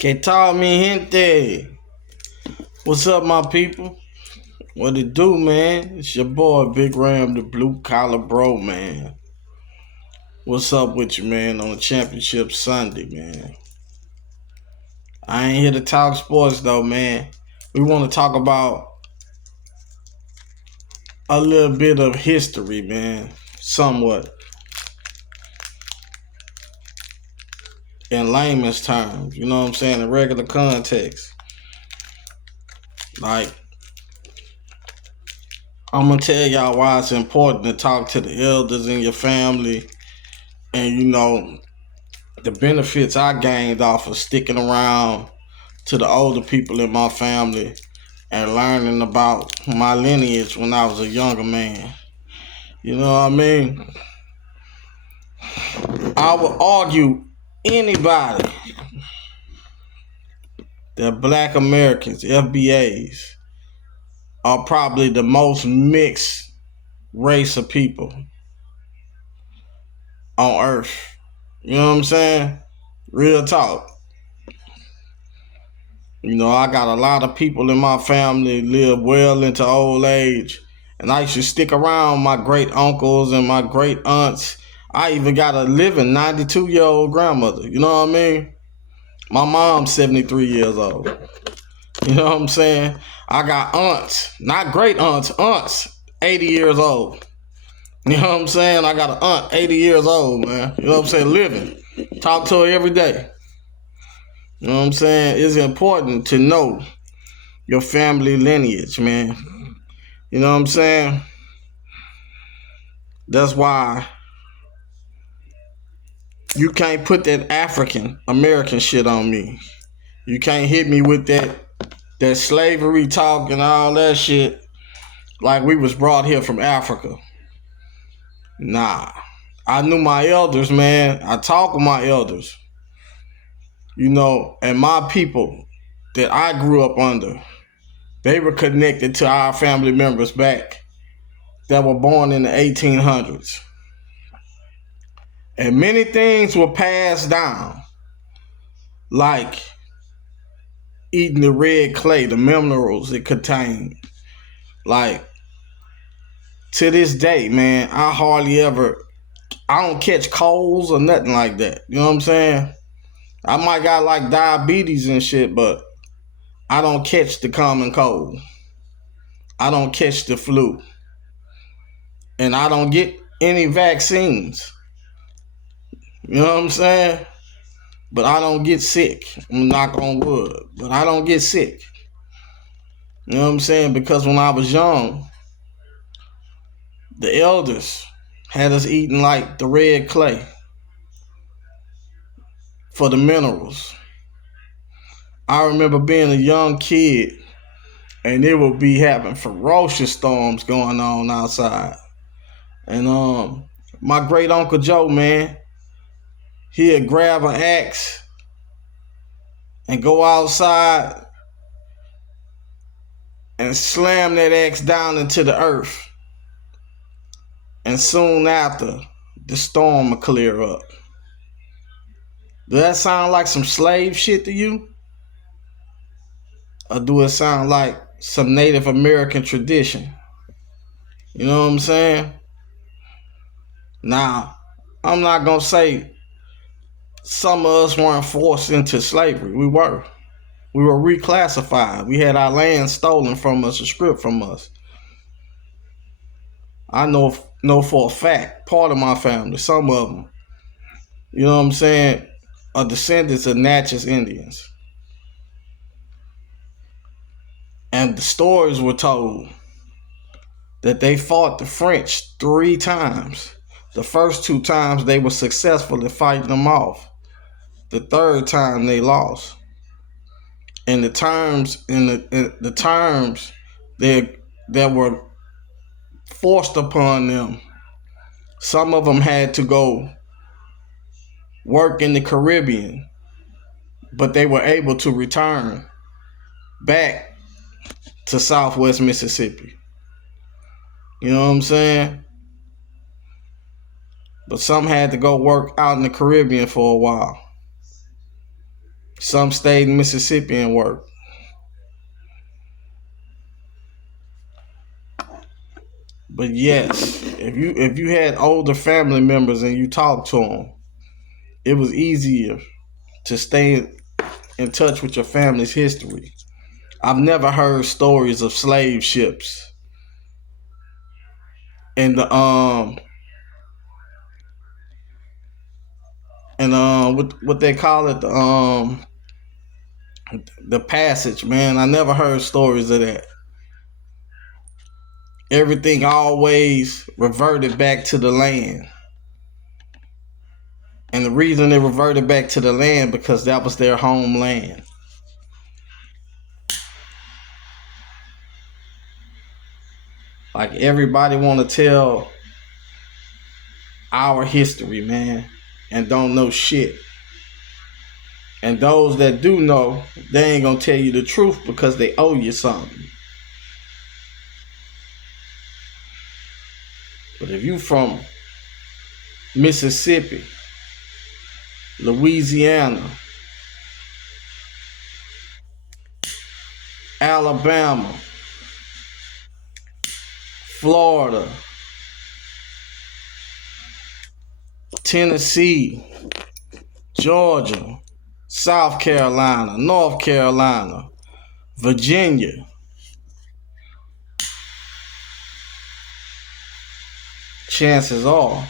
Que tal mi gente? What's up, my people? What it do, man? It's your boy, Big Ram, the blue collar bro, man. What's up with you, man, on a championship Sunday, man? I ain't here to talk sports, though, man. We want to talk about a little bit of history, man. Somewhat. In layman's terms, you know what I'm saying? In regular context. Like, I'm going to tell y'all why it's important to talk to the elders in your family and, the benefits I gained off of sticking around to the older people in my family and learning about my lineage when I was a younger man. You know what I mean? I would argue anybody that black Americans, FBAs, are probably the most mixed race of people on earth. You know what I'm saying? Real talk. I got a lot of people in my family live well into old age. And I used to stick around my great uncles and my great aunts. I even got a living 92-year-old grandmother. You know what I mean? My mom's 73 years old. You know what I'm saying? I got aunts, not great aunts 80 years old. You know what I'm saying? I got an aunt 80 years old, man. You know what I'm saying? Living. Talk to her every day. You know what I'm saying? It's important to know your family lineage, man. You know what I'm saying? That's why you can't put that African American shit on me. You can't hit me with that slavery talk and all that shit like we was brought here from Africa. Nah. I knew my elders, man. I talk with my elders. And my people that I grew up under, they were connected to our family members back that were born in the 1800s. And many things were passed down, like eating the red clay, the minerals it contained. Like, to this day, man, I don't catch colds or nothing like that. You know what I'm saying? I might got like diabetes and shit, but I don't catch the common cold. I don't catch the flu. And I don't get any vaccines. You know what I'm saying? But I don't get sick. I'm knock on wood. But I don't get sick. You know what I'm saying? Because when I was young, the elders had us eating like the red clay for the minerals. I remember being a young kid and it would be having ferocious storms going on outside. And my great Uncle Joe, man, he'd grab an axe and go outside and slam that axe down into the earth. And soon after, the storm would clear up. Does that sound like some slave shit to you? Or do it sound like some Native American tradition? You know what I'm saying? Now, I'm not going to say some of us weren't forced into slavery. We were. We were reclassified. We had our land stolen from us, a script from us. I know for a fact, part of my family, some of them, you know what I'm saying, are descendants of Natchez Indians. And the stories were told that they fought the French 3 times. The first 2 times they were successful in fighting them off. The 3rd time they lost. And the terms that were forced upon them, some of them had to go work in the Caribbean, but they were able to return back to Southwest Mississippi. You know what I'm saying? But some had to go work out in the Caribbean for a while. Some stayed in Mississippi and worked. But yes, if you had older family members and you talked to them, it was easier to stay in touch with your family's history. I've never heard stories of slave ships and what they call it, the passage, man. I never heard stories of that. Everything always reverted back to the land. And the reason they reverted back to the land because that was their homeland. Like everybody want to tell our history, man, and don't know shit. And those that do know, they ain't gonna tell you the truth because they owe you something. But if you from Mississippi, Louisiana, Alabama, Florida, Tennessee, Georgia, South Carolina, North Carolina, Virginia, chances are,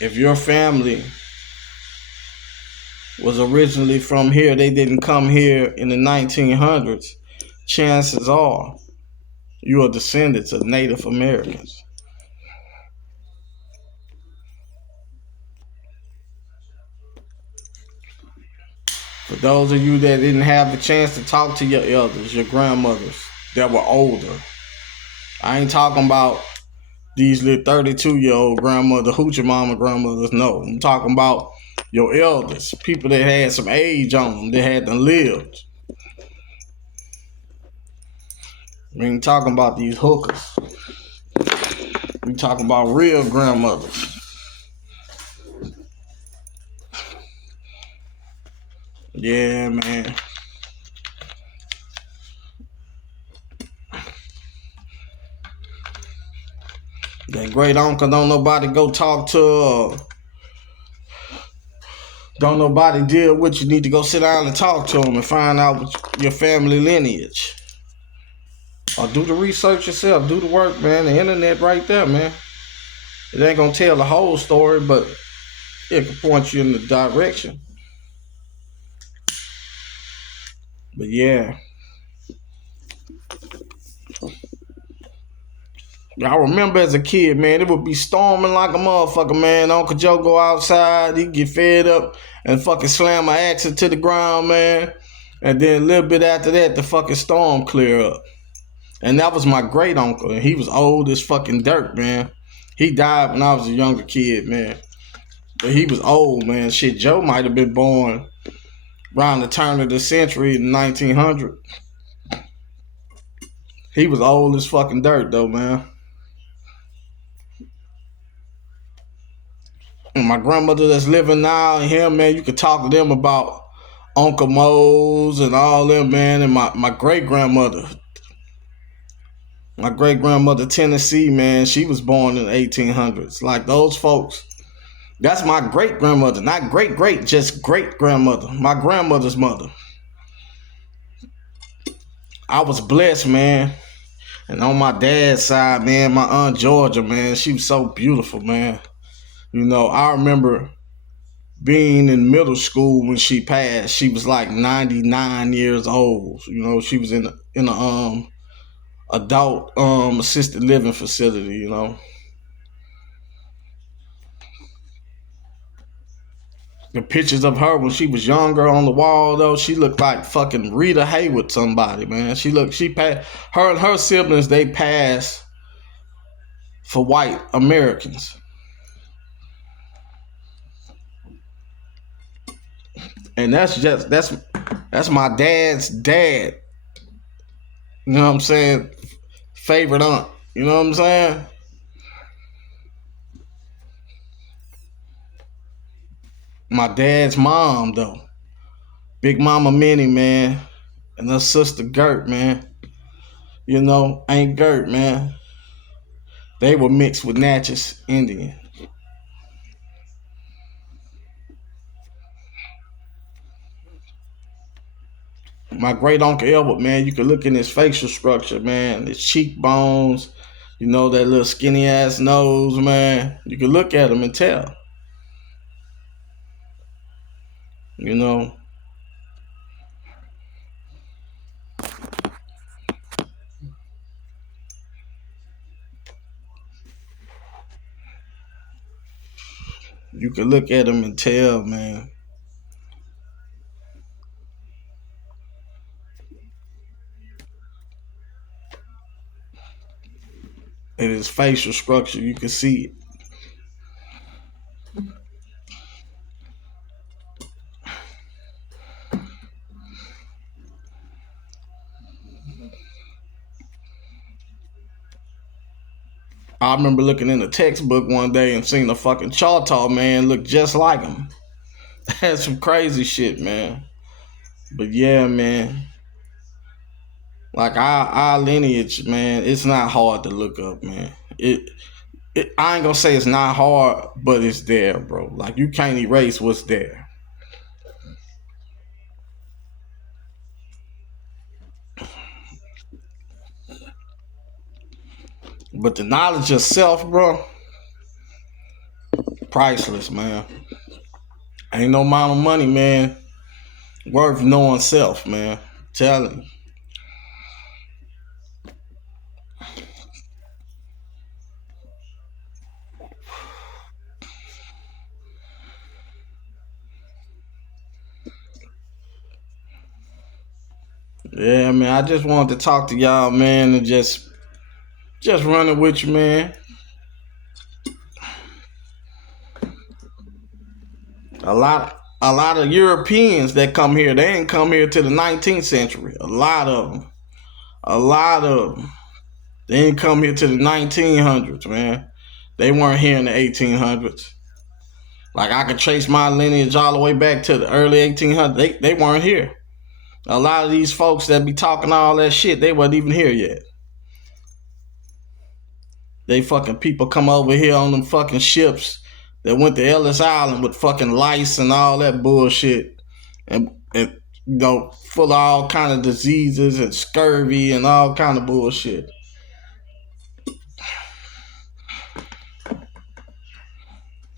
if your family was originally from here, they didn't come here in the 1900s, chances are you are descendants of Native Americans. For those of you that didn't have the chance to talk to your elders, your grandmothers that were older, I ain't talking about these little 32-year-old grandmother, hoochie mama grandmothers. No, I'm talking about your elders, people that had some age on them, that had them lived. We ain't talking about these hookers. We talking about real grandmothers. Yeah, man. That great uncle don't nobody go talk to, don't nobody deal with. You need to go sit down and talk to them and find out your family lineage. Or do the research yourself. Do the work, man. The internet right there, man. It ain't gonna tell the whole story, but it can point you in the direction. But yeah. I remember as a kid, man, it would be storming like a motherfucker, man. Uncle Joe go outside, he get fed up and fucking slam my axe into the ground, man. And then a little bit after that, the fucking storm clear up. And that was my great uncle, and he was old as fucking dirt, man. He died when I was a younger kid, man. But he was old, man. Shit, Joe might have been born around the turn of the century in 1900. He was old as fucking dirt, though, man. And my grandmother that's living now and him, man, you could talk to them about Uncle Mose and all them, man. And my great-grandmother, Tennessee, man, she was born in the 1800s. Like those folks, that's my great-grandmother. Not great-great, just great-grandmother. My grandmother's mother. I was blessed, man. And on my dad's side, man, my Aunt Georgia, man, she was so beautiful, man. You know, I remember being in middle school when she passed. She was like 99 years old. You know, she was in a adult assisted living facility, you know. The pictures of her when she was younger on the wall, though, she looked like fucking Rita Hayworth somebody, man. She passed, her and her siblings, they passed for white Americans. And that's my dad's dad. You know what I'm saying? Favorite aunt. You know what I'm saying? My dad's mom, though. Big Mama Minnie, man, and her sister Gert, man. Ain't Gert, man. They were mixed with Natchez Indian. My great uncle Elbert, man, you can look in his facial structure, man, his cheekbones, that little skinny ass nose, man. You can look at him and tell. You know, you can look at him and tell, man. In his facial structure, you can see it. I remember looking in the textbook one day and seeing the fucking Choctaw man look just like him. That's some crazy shit, man. But yeah, man. Like our lineage, man, it's not hard to look up, man. I ain't gonna say it's not hard, but it's there, bro. Like you can't erase what's there. But the knowledge of self, bro, priceless, man. Ain't no amount of money, man, worth knowing self, man. Telling you. Yeah, man. I just wanted to talk to y'all, man, and just run it with you, man. A lot of Europeans that come here, they ain't come here to the 19th century. A lot of them. They ain't come here to the 1900s, man. They weren't here in the 1800s. Like I could trace my lineage all the way back to the early 1800s. They weren't here. A lot of these folks that be talking all that shit, they wasn't even here yet. They fucking people come over here on them fucking ships that went to Ellis Island with fucking lice and all that bullshit, and full of all kind of diseases and scurvy and all kind of bullshit.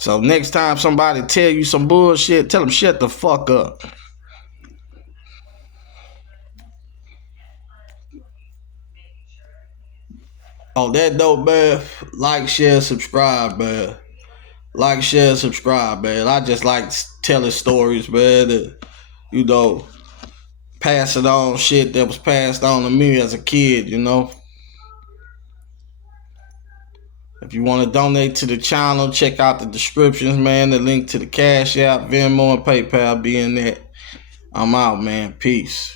So next time somebody tell you some bullshit, tell them shut the fuck up. On that note, man, like, share, subscribe, man. Like, share, subscribe, man. I just like telling stories, man. That, passing on shit that was passed on to me as a kid, If you want to donate to the channel, check out the descriptions, man. The link to the Cash App, Venmo, and PayPal be in there. I'm out, man. Peace.